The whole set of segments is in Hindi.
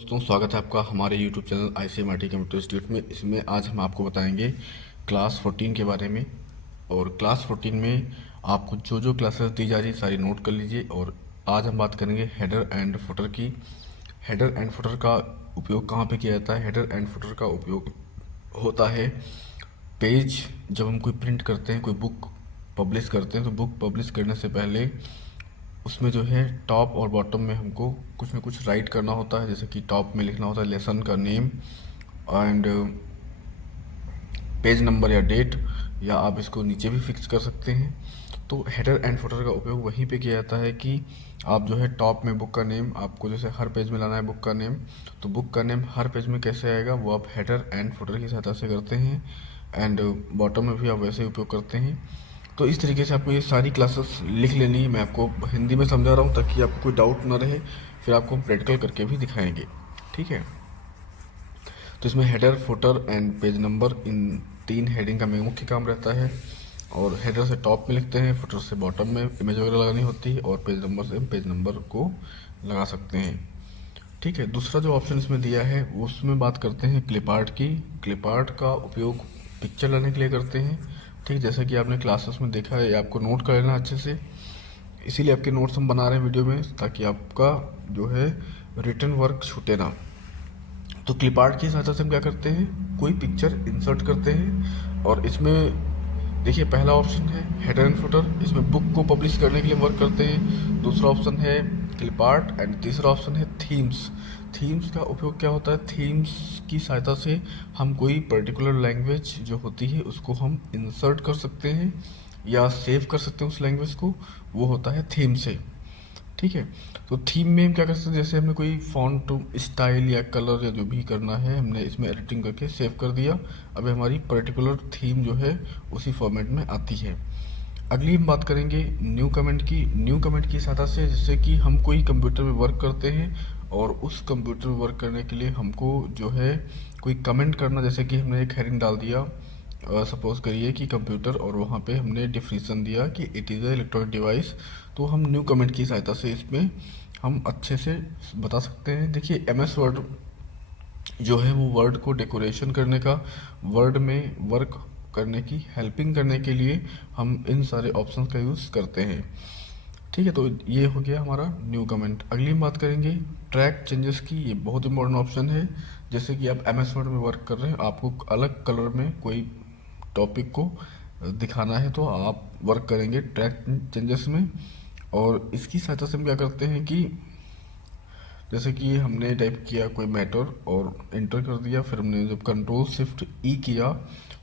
दोस्तों, स्वागत है आपका हमारे YouTube channel ICMIT computer institute में। इसमें आज हम आपको बताएंगे क्लास 14 के बारे में। और क्लास 14 में आपको जो जो क्लासेस दी जा रही सारी नोट कर लीजिए। और आज हम बात करेंगे हेडर एंड फुटर की। हेडर एंड फुटर का उपयोग कहाँ पे किया जाता है? हेडर एंड फुटर का उपयोग होता है पेज जब हम कोई प्रिंट करते हैं, कोई बुक पब्लिश करते हैं, तो बुक पब्लिश करने से पहले उसमें जो है टॉप और बॉटम में हमको कुछ ना कुछ राइट करना होता है। जैसे कि टॉप में लिखना होता है लेसन का नेम एंड पेज नंबर या डेट, या आप इसको नीचे भी फिक्स कर सकते हैं। तो हेडर एंड फुटर का उपयोग वहीं पे किया जाता है कि आप जो है टॉप में बुक का नेम, आपको जैसे हर पेज में लाना है बुक का नेम, तो बुक का नेम हर पेज में कैसे आएगा वो आप हेडर एंड फुटर की सहायता से करते हैं। एंड बॉटम में भी आप वैसे ही उपयोग करते हैं। तो इस तरीके से आपको ये सारी क्लासेस लिख लेनी है। मैं आपको हिंदी में समझा रहा हूँ ताकि आपको कोई डाउट ना रहे, फिर आपको हम प्रैक्टिकल करके भी दिखाएंगे। ठीक है, तो इसमें header, footer and page number, इन तीन हेडिंग का मुख्य काम रहता है। और हेडर से टॉप में लिखते हैं, फुटर से बॉटम में इमेज वगैरह लगानी होती है, और पेज नंबर से हम पेज नंबर को लगा सकते हैं। ठीक है, दूसरा जो ऑप्शन इसमें दिया है उसमें बात करते हैं क्लिप आर्ट की। क्लिप आर्ट का उपयोग पिक्चर लाने के लिए करते हैं। ठीक, जैसे कि आपने क्लासेस में देखा है, आपको नोट कर लेना अच्छे से। इसीलिए आपके नोट्स हम बना रहे हैं वीडियो में, ताकि आपका जो है रिटन वर्क छूटे ना। तो क्लिप आर्ट की सहायता से हम क्या करते हैं, कोई पिक्चर इंसर्ट करते हैं। और इसमें देखिए, पहला ऑप्शन है हेडर एंड फुटर, इसमें बुक को पब्लिश करने के लिए वर्क करते हैं। दूसरा ऑप्शन है क्लिप आर्ट एंड तीसरा ऑप्शन है थीम्स। थीम्स का उपयोग क्या होता है? थीम्स की सहायता से हम कोई पर्टिकुलर लैंग्वेज जो होती है उसको हम इंसर्ट कर सकते हैं या सेव कर सकते हैं उस लैंग्वेज को, वो होता है थीम से। ठीक है, तो थीम में हम क्या कर सकते हैं, जैसे हमने कोई फॉन्ट स्टाइल या कलर या जो भी करना है हमने इसमें एडिटिंग करके सेव कर दिया। अब हमारी पर्टिकुलर थीम जो है उसी फॉर्मेट में आती है। अगली हम बात करेंगे न्यू कमेंट की। न्यू कमेंट की सहायता से, जैसे कि हम कोई कंप्यूटर में वर्क करते हैं और उस कंप्यूटर में वर्क करने के लिए हमको जो है कोई कमेंट करना, जैसे कि हमने एक हेडिंग डाल दिया, सपोज करिए कि कंप्यूटर, और वहाँ पे हमने डिफिनीसन दिया कि it is a electronic device. तो हम न्यू कमेंट की सहायता से इसमें हम अच्छे से बता सकते हैं। देखिए, MS वर्ड जो है वो वर्ड को डेकोरेशन करने का, वर्ड में वर्क करने की हेल्पिंग करने के लिए हम इन सारे ऑप्शंस का यूज़ करते हैं। ठीक है, तो ये हो गया हमारा न्यू कमेंट। अगली हम बात करेंगे ट्रैक चेंजेस की। ये बहुत इंपॉर्टेंट ऑप्शन है। जैसे कि आप MS वर्ड में वर्क कर रहे हैं, आपको अलग कलर में कोई टॉपिक को दिखाना है, तो आप वर्क करेंगे ट्रैक चेंजेस में। और इसकी सहायता से हम क्या करते हैं कि जैसे कि हमने टाइप किया कोई मैटर और एंटर कर दिया, फिर हमने जब कंट्रोल शिफ्ट ई किया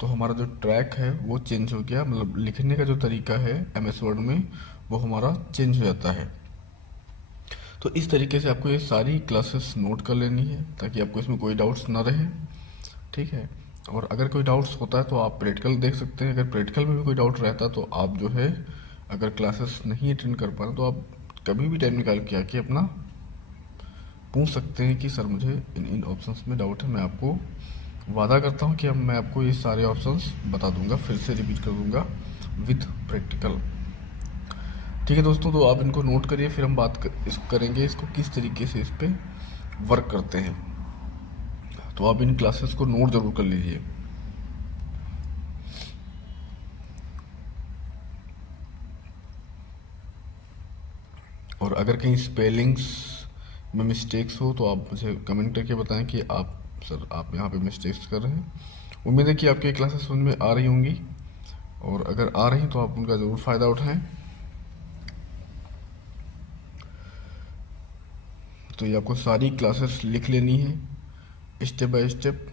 तो हमारा जो ट्रैक है वो चेंज हो गया। मतलब लिखने का जो तरीका है MS वर्ड में वो हमारा चेंज हो जाता है। तो इस तरीके से आपको ये सारी क्लासेस नोट कर लेनी है ताकि आपको इसमें कोई डाउट्स ना रहे। ठीक है, और अगर कोई डाउट्स होता है तो आप प्रैक्टिकल देख सकते हैं। अगर प्रैक्टिकल में भी कोई डाउट रहता है तो आप जो है, अगर क्लासेस नहीं अटेंड कर पा रहे तो आप कभी भी टाइम निकाल के आके अपना पूछ सकते हैं कि सर मुझे इन इन ऑप्शंस में डाउट है। मैं आपको वादा करता हूँ कि अब मैं आपको ये सारे ऑप्शंस बता दूंगा, फिर से रिपीट कर दूंगा विथ प्रैक्टिकल। ठीक है दोस्तों, तो आप इनको नोट करिए, फिर हम करेंगे इसको किस तरीके से इस पर वर्क करते हैं। तो आप इन क्लासेस को नोट जरूर कर लीजिए। और अगर कहीं स्पेलिंग्स में मिस्टेक्स हो तो आप मुझे कमेंट करके बताएं कि आप सर आप यहाँ पे मिस्टेक्स कर रहे हैं। उम्मीद है कि आपकी ये क्लासेस समझ में आ रही होंगी, और अगर आ रही तो आप उनका ज़रूर फ़ायदा उठाएं। तो ये आपको सारी क्लासेस लिख लेनी है स्टेप बाय स्टेप।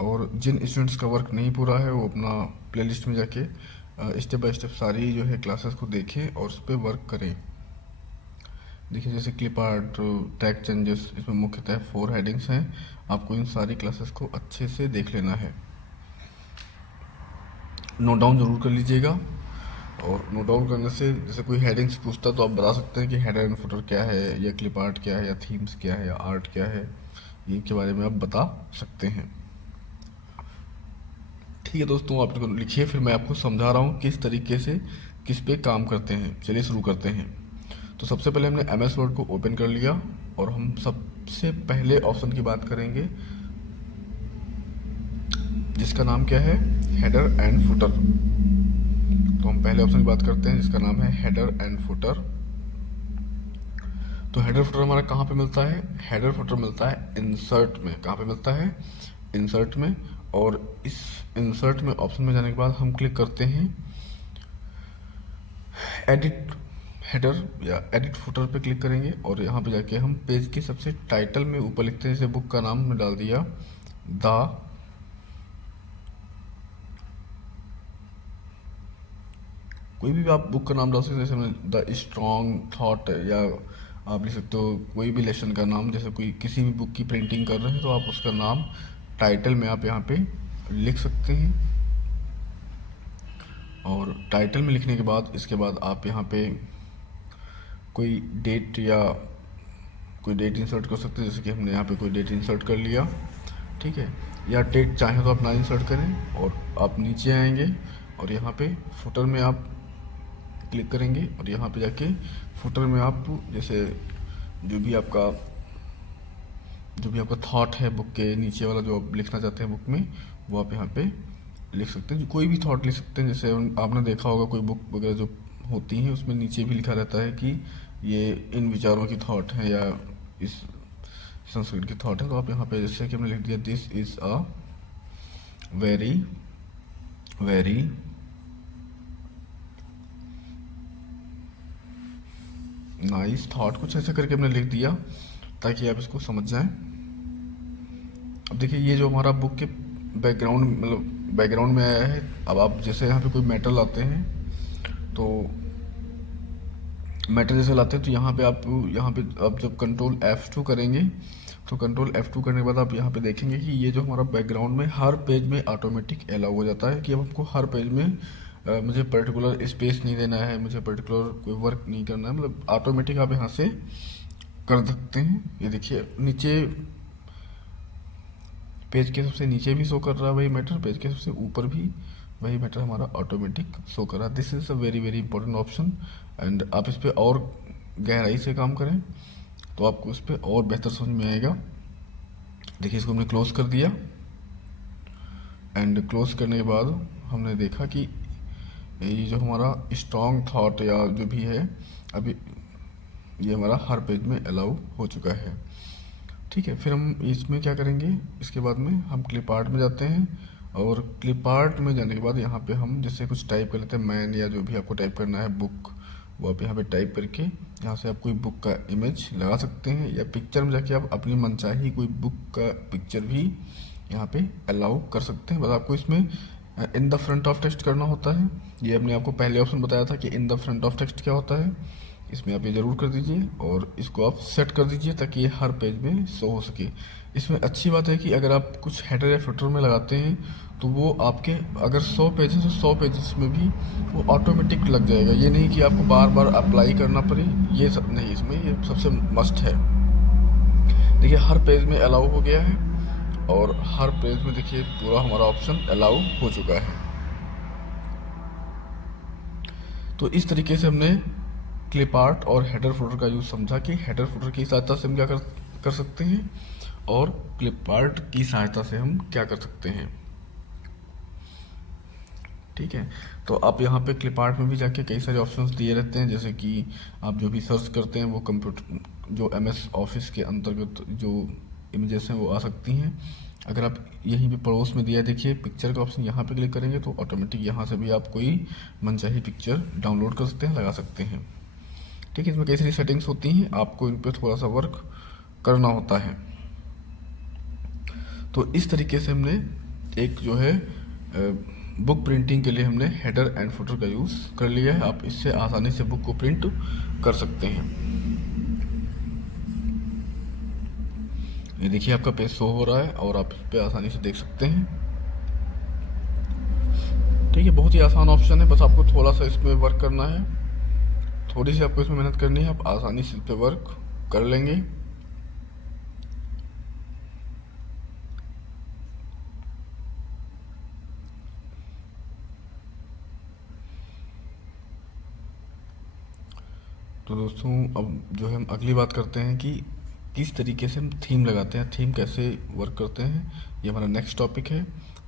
और जिन स्टूडेंट्स का वर्क नहीं पूरा है वो अपना प्लेलिस्ट में जाके स्टेप बाय स्टेप सारी जो है क्लासेस को देखें और उस पर वर्क करें। देखिए, जैसे क्लिप आर्ट, टैग चेंजेस, इसमें मुख्यतः 4 हेडिंग्स हैं। आपको इन सारी क्लासेस को अच्छे से देख लेना है। नोट डाउन जरूर कर लीजिएगा। और नोट डाउन करने से जैसे कोई हेडिंग्स पूछता तो आप बता सकते हैं कि हेडर एंड फुटर क्या है, या क्लिप आर्ट क्या है, या थीम्स क्या है, या आर्ट क्या है, इनके बारे में आप बता सकते हैं। ठीक है दोस्तों, आप इनको लिखिए, फिर मैं आपको समझा रहा हूँ किस तरीके से किस पे काम करते हैं। चलिए शुरू करते हैं। तो सबसे पहले हमने MS वर्ड को ओपन कर लिया और हम सब सबसे पहले ऑप्शन की बात करेंगे जिसका नाम क्या है, हेडर एंड फुटर। तो हम पहले ऑप्शन की बात करते हैं जिसका नाम है हेडर एंड फुटर। तो हेडर फुटर हमारा कहाँ पे मिलता है, हेडर फुटर मिलता है इंसर्ट में। कहाँ पे मिलता है, इंसर्ट में। और इस इंसर्ट में ऑप्शन में जाने के बाद हम क्लिक करते हैं एडिट हेडर या एडिट फुटर पे क्लिक करेंगे और यहाँ पे जाके हम पेज के सबसे टाइटल में ऊपर लिखते हैं, जैसे बुक का नाम हमने डाल दिया द, कोई भी आप बुक का नाम डाल सकते हैं, जैसे हमने द स्ट्रॉन्ग थॉट, या आप लिख सकते हो कोई भी लेसन का नाम, जैसे कोई किसी भी बुक की प्रिंटिंग कर रहे हैं तो आप उसका नाम टाइटल में आप यहाँ पे लिख सकते हैं। और टाइटल में लिखने के बाद इसके बाद आप यहाँ पे कोई डेट या कोई डेट इंसर्ट कर सकते हैं, जैसे कि हमने यहाँ पे कोई डेट इंसर्ट कर लिया, ठीक है। या डेट चाहें तो आप ना इंसर्ट करें और आप नीचे आएंगे और यहाँ पे फुटर में आप क्लिक करेंगे और यहाँ पे जाके फुटर में आप जैसे जो भी आपका थॉट है बुक के नीचे वाला जो आप लिखना चाहते हैं बुक में, वो आप यहाँ पे लिख सकते हैं। जो कोई भी थॉट लिख सकते हैं, जैसे आपने देखा होगा कोई बुक वगैरह जो होती हैं उसमें नीचे भी लिखा रहता है कि ये इन विचारों की थॉट है या इस संस्कृत की थॉट है। तो आप यहाँ पे जैसे कि हमने लिख दिया this is a very very nice thought, कुछ ऐसे करके हमने लिख दिया ताकि आप इसको समझ जाएं। अब देखिए ये जो हमारा बुक के बैकग्राउंड मतलब बैकग्राउंड में आया है। अब आप जैसे यहाँ पे कोई मेटल लाते हैं तो मेटल जैसे लाते हैं तो यहाँ पे आप जब कंट्रोल F2 करेंगे तो कंट्रोल F2 करने के बाद आप यहाँ पे देखेंगे कि ये जो हमारा बैकग्राउंड में हर पेज में ऑटोमेटिक अलाउ हो जाता है कि अब हमको हर पेज में मुझे पर्टिकुलर स्पेस नहीं देना है, मुझे पर्टिकुलर कोई वर्क नहीं करना है, मतलब ऑटोमेटिक आप यहाँ से कर सकते हैं। ये देखिए नीचे पेज के सबसे नीचे भी शो कर रहा है वही मैटर, पेज के सबसे ऊपर भी वही मैटर हमारा ऑटोमेटिक शो कर रहा है। This is a very very important option and आप इस पर और गहराई से काम करें तो आपको इस पर और बेहतर समझ में आएगा। देखिए इसको हमने क्लोज कर दिया एंड क्लोज करने के बाद हमने देखा कि ये जो हमारा स्ट्रॉन्ग थॉट या जो भी है अभी ये हमारा हर पेज में अलाउ हो चुका है, ठीक है। फिर हम इसमें क्या करेंगे, इसके बाद में हम क्लिप आर्ट में जाते हैं और क्लिप आर्ट में जाने के बाद यहाँ पे हम जैसे कुछ टाइप कर लेते हैं मैन या जो भी आपको टाइप करना है बुक, वो आप यहाँ पे टाइप करके यहाँ से आप कोई बुक का इमेज लगा सकते हैं या पिक्चर में जाके आप अपनी मनचाही कोई बुक का पिक्चर भी यहाँ पे अलाउ कर सकते हैं। बस आपको इसमें in the front of text करना होता है। ये हमने आपको पहले ऑप्शन बताया था कि in the front of text क्या होता है, इसमें आप ये ज़रूर कर दीजिए और इसको आप सेट कर दीजिए ताकि ये हर पेज में शो हो सके। इसमें अच्छी बात है कि अगर आप कुछ हेडर या फुटर में लगाते हैं तो वो आपके अगर 100 पेज है तो 100 पेजेस में भी वो ऑटोमेटिक लग जाएगा। ये नहीं कि आपको बार बार अप्लाई करना पड़े, ये सब नहीं, इसमें ये सबसे मस्ट है। देखिए हर पेज में अलाउ हो गया है और हर पेज में देखिए पूरा हमारा ऑप्शन अलाउ हो चुका है। तो इस तरीके से हमने क्लिप आर्ट और हेडर फुटर का यूज़ समझा कि हेडर फुटर की सहायता से हम क्या कर सकते हैं और क्लिप आर्ट की सहायता से हम क्या कर सकते हैं, ठीक है। तो आप यहाँ पे क्लिप आर्ट में भी जाके कई सारे ऑप्शंस दिए रहते हैं, जैसे कि आप जो भी सर्च करते हैं वो कंप्यूटर जो MS ऑफिस के अंतर्गत जो इमेजेस हैं वो आ सकती हैं। अगर आप यहीं पे पड़ोस में दिया है देखिए पिक्चर का ऑप्शन, यहाँ पे क्लिक करेंगे तो ऑटोमेटिक यहाँ से भी आप कोई मनचाही पिक्चर डाउनलोड कर सकते हैं, लगा सकते हैं, ठीक है। इसमें कई सारी सेटिंग्स होती हैं, आपको इन पर थोड़ा सा वर्क करना होता है। तो इस तरीके से हमने एक जो है बुक प्रिंटिंग के लिए हमने हेडर एंड फुटर का यूज़ कर लिया है। आप इससे आसानी से बुक को प्रिंट कर सकते हैं। ये देखिए आपका पेज शो हो रहा है और आप इस पर आसानी से देख सकते हैं, ठीक है। बहुत ही आसान ऑप्शन है, बस आपको थोड़ा सा इसमें वर्क करना है, थोड़ी सी आपको इसमें मेहनत करनी है, आप आसानी से इस पर वर्क कर लेंगे। तो दोस्तों अब जो है हम अगली बात करते हैं कि किस तरीके से हम थीम लगाते हैं, थीम कैसे वर्क करते हैं, ये हमारा नेक्स्ट टॉपिक है।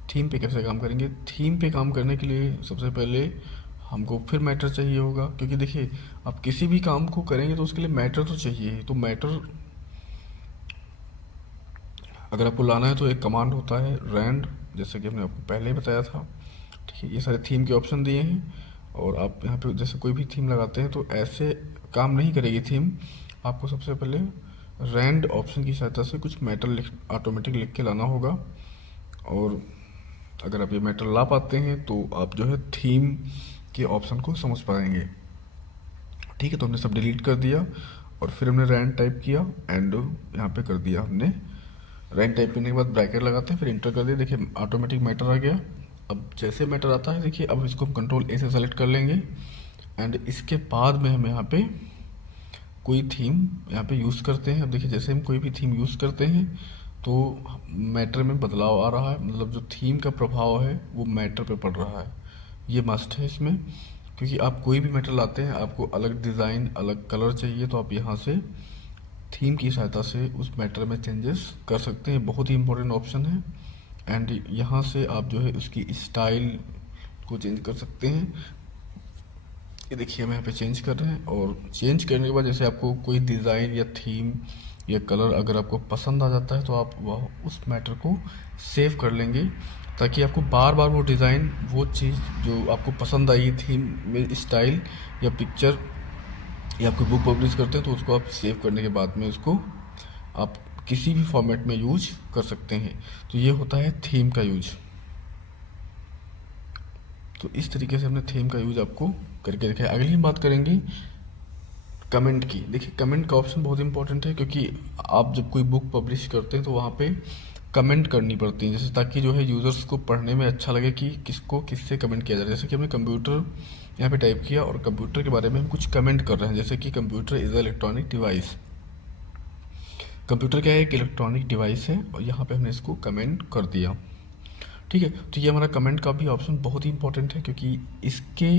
थीम पे कैसे काम करेंगे। थीम पे काम करने के लिए सबसे पहले हमको फिर मैटर चाहिए होगा, क्योंकि देखिए आप किसी भी काम को करेंगे तो उसके लिए मैटर तो चाहिए। तो मैटर अगर आपको लाना है तो एक कमांड होता है रैंड, जैसे कि हमने आपको पहले ही बताया था। ठीक है, ये सारे थीम के ऑप्शन दिए हैं, और आप यहाँ पे जैसे कोई भी थीम लगाते हैं तो ऐसे काम नहीं करेगी थीम। आपको सबसे पहले रैंड ऑप्शन की सहायता से कुछ मैटर लिख ऑटोमेटिक लिख के लाना होगा, और अगर आप ये मैटर ला पाते हैं तो आप जो है थीम के ऑप्शन को समझ पाएंगे। ठीक है, तो हमने सब डिलीट कर दिया और फिर हमने रैंड टाइप किया एंड यहाँ पे कर दिया हमने। रैंक टाइप करने के बाद ब्रैकेट लगाते हैं, फिर इंटर कर दिए, देखिए ऑटोमेटिक मैटर आ गया। अब जैसे मैटर आता है देखिए, अब इसको हम कंट्रोल ए से सेलेक्ट कर लेंगे एंड इसके बाद में हम यहाँ पे कोई थीम यहाँ पे यूज़ करते हैं। अब देखिए जैसे हम कोई भी थीम यूज़ करते हैं तो मैटर में बदलाव आ रहा है, मतलब जो थीम का प्रभाव है वो मैटर पे पड़ रहा है। ये मस्ट है इसमें, क्योंकि आप कोई भी मैटर लाते हैं आपको अलग डिज़ाइन अलग कलर चाहिए, तो आप यहाँ से थीम की सहायता से उस मैटर में चेंजेस कर सकते हैं। बहुत ही इंपॉर्टेंट ऑप्शन है। एंड यहाँ से आप जो है उसकी स्टाइल को चेंज कर सकते हैं। ये देखिए हम यहाँ पे चेंज कर रहे हैं, और चेंज करने के बाद जैसे आपको कोई डिज़ाइन या थीम या कलर अगर आपको पसंद आ जाता है तो आप वह उस मैटर को सेव कर लेंगे, ताकि आपको बार बार वो डिज़ाइन वो चीज़ जो आपको पसंद आई थीम में स्टाइल या पिक्चर या आपको बुक पब्लिश करते हैं तो उसको आप सेव करने के बाद में उसको आप किसी भी फॉर्मेट में यूज कर सकते हैं। तो ये होता है थीम का यूज। तो इस तरीके से हमने थीम का यूज आपको करके दिखाया। अगली हम बात करेंगे कमेंट की। देखिए कमेंट का ऑप्शन बहुत इंपॉर्टेंट है, क्योंकि आप जब कोई बुक पब्लिश करते हैं तो वहाँ पे कमेंट करनी पड़ती है, जैसे ताकि जो है यूज़र्स को पढ़ने में अच्छा लगे कि किसको किससे कमेंट किया जाए। जैसे कि हमने कंप्यूटर यहाँ पे टाइप किया और कंप्यूटर के बारे में हम कुछ कमेंट कर रहे हैं, जैसे कि computer is electronic device. Computer क्या है, एक इलेक्ट्रॉनिक डिवाइस है, और यहाँ पे हमने इसको कमेंट कर दिया। ठीक है, तो ये हमारा कमेंट का भी ऑप्शन बहुत ही इंपॉर्टेंट है, क्योंकि इसके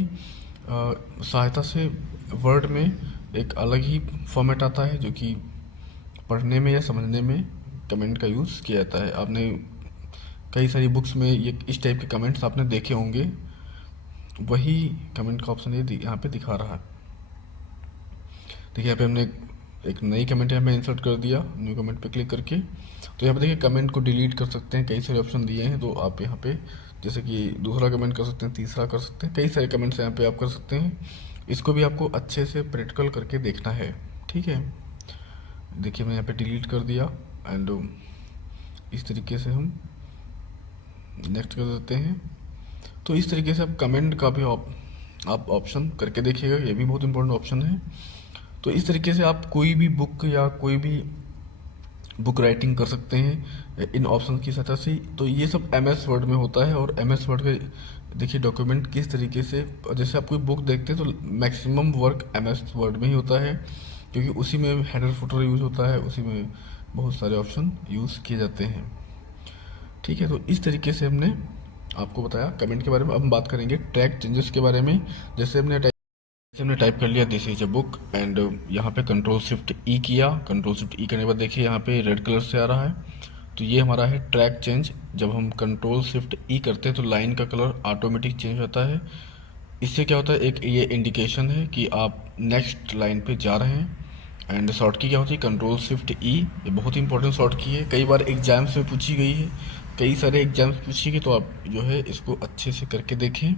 सहायता से वर्ड में एक अलग ही फॉर्मेट आता है जो कि पढ़ने में या समझने में कमेंट का यूज़ किया जाता है। आपने कई सारी बुक्स में ये इस टाइप के कमेंट्स आपने देखे होंगे, वही कमेंट का ऑप्शन ये यहाँ पे दिखा रहा है। देखिए यहाँ पे हमने एक नई कमेंट यहाँ पे इंसर्ट कर दिया, न्यू कमेंट पे क्लिक करके। तो यहाँ पे देखिए कमेंट को डिलीट कर सकते हैं, कई सारे ऑप्शन दिए हैं। तो आप यहाँ पे जैसे कि दूसरा कमेंट कर सकते हैं, तीसरा कर सकते हैं, कई सारे कमेंट्स यहाँ पे आप कर सकते हैं। इसको भी आपको अच्छे से प्रैक्टिकल करके देखना है। ठीक है, देखिए मैं यहाँ पे डिलीट कर दिया एंड इस तरीके से हम नेक्स्ट कर देते हैं। तो इस तरीके से आप कमेंट का भी आप ऑप्शन करके देखिएगा, ये भी बहुत इंपॉर्टेंट ऑप्शन है। तो इस तरीके से आप कोई भी बुक या कोई भी बुक राइटिंग कर सकते हैं इन ऑप्शन की सहायता से। तो ये सब MS वर्ड में होता है, और MS वर्ड के देखिए डॉक्यूमेंट किस तरीके से, जैसे आप कोई बुक देखते हैं तो मैक्सिमम वर्क MS वर्ड में ही होता है, क्योंकि उसी में हेडर फुटर यूज़ होता है, उसी में बहुत सारे ऑप्शन यूज़ किए जाते हैं। ठीक है, तो इस तरीके से हमने आपको बताया कमेंट के बारे में। अब हम बात करेंगे ट्रैक चेंजेस के बारे में। जैसे हमने टाइप कर लिया this is a book and यहाँ पे कंट्रोल शिफ्ट ई किया। कंट्रोल शिफ्ट ई करने के बाद देखिए यहाँ पे रेड कलर से आ रहा है, तो ये हमारा है ट्रैक चेंज। जब हम कंट्रोल शिफ्ट ई करते हैं तो लाइन का कलर ऑटोमेटिक चेंज होता है। इससे क्या होता है, एक ये इंडिकेशन है कि आप नेक्स्ट लाइन पे जा रहे हैं। एंड शॉर्ट की क्या होती है, कंट्रोल शिफ्ट ई, ये बहुत ही इंपॉर्टेंट शॉर्ट की है, कई बार एग्जाम्स में पूछी गई है, कई सारे एग्जाम्स पूछी गई, तो आप जो है इसको अच्छे से करके देखें।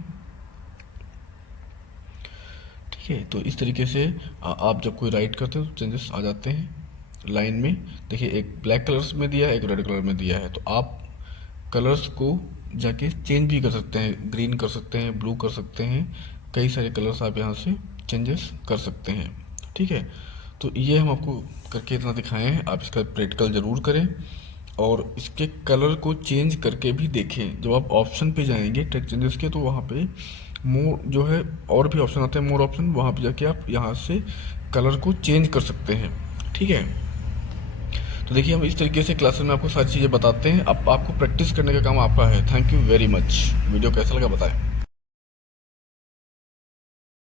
ठीक है, तो इस तरीके से आप जब कोई राइट करते हो तो चेंजेस आ जाते हैं लाइन में। देखिए एक ब्लैक कलर्स में दिया है, एक रेड कलर में दिया है, तो आप कलर्स को जाके चेंज भी कर सकते हैं, ग्रीन कर सकते हैं, ब्लू कर सकते हैं, कई सारे कलर्स आप यहाँ से चेंजेस कर सकते हैं। ठीक है, तो ये हम आपको करके इतना दिखाए हैं, आप इसका प्रैक्टिकल ज़रूर करें और इसके कलर को चेंज करके भी देखें। जब आप ऑप्शन पे जाएंगे ट्रैक चेंजेस के, तो वहाँ पे मोर जो है और भी ऑप्शन आते हैं, मोर ऑप्शन, वहाँ पे जाके आप यहाँ से कलर को चेंज कर सकते हैं। ठीक है, तो देखिए हम इस तरीके से क्लासेस में आपको सारी चीज़ें बताते हैं। अब आपको प्रैक्टिस करने का काम आपका है। Thank you very much. Video कैसा लगा बताएं।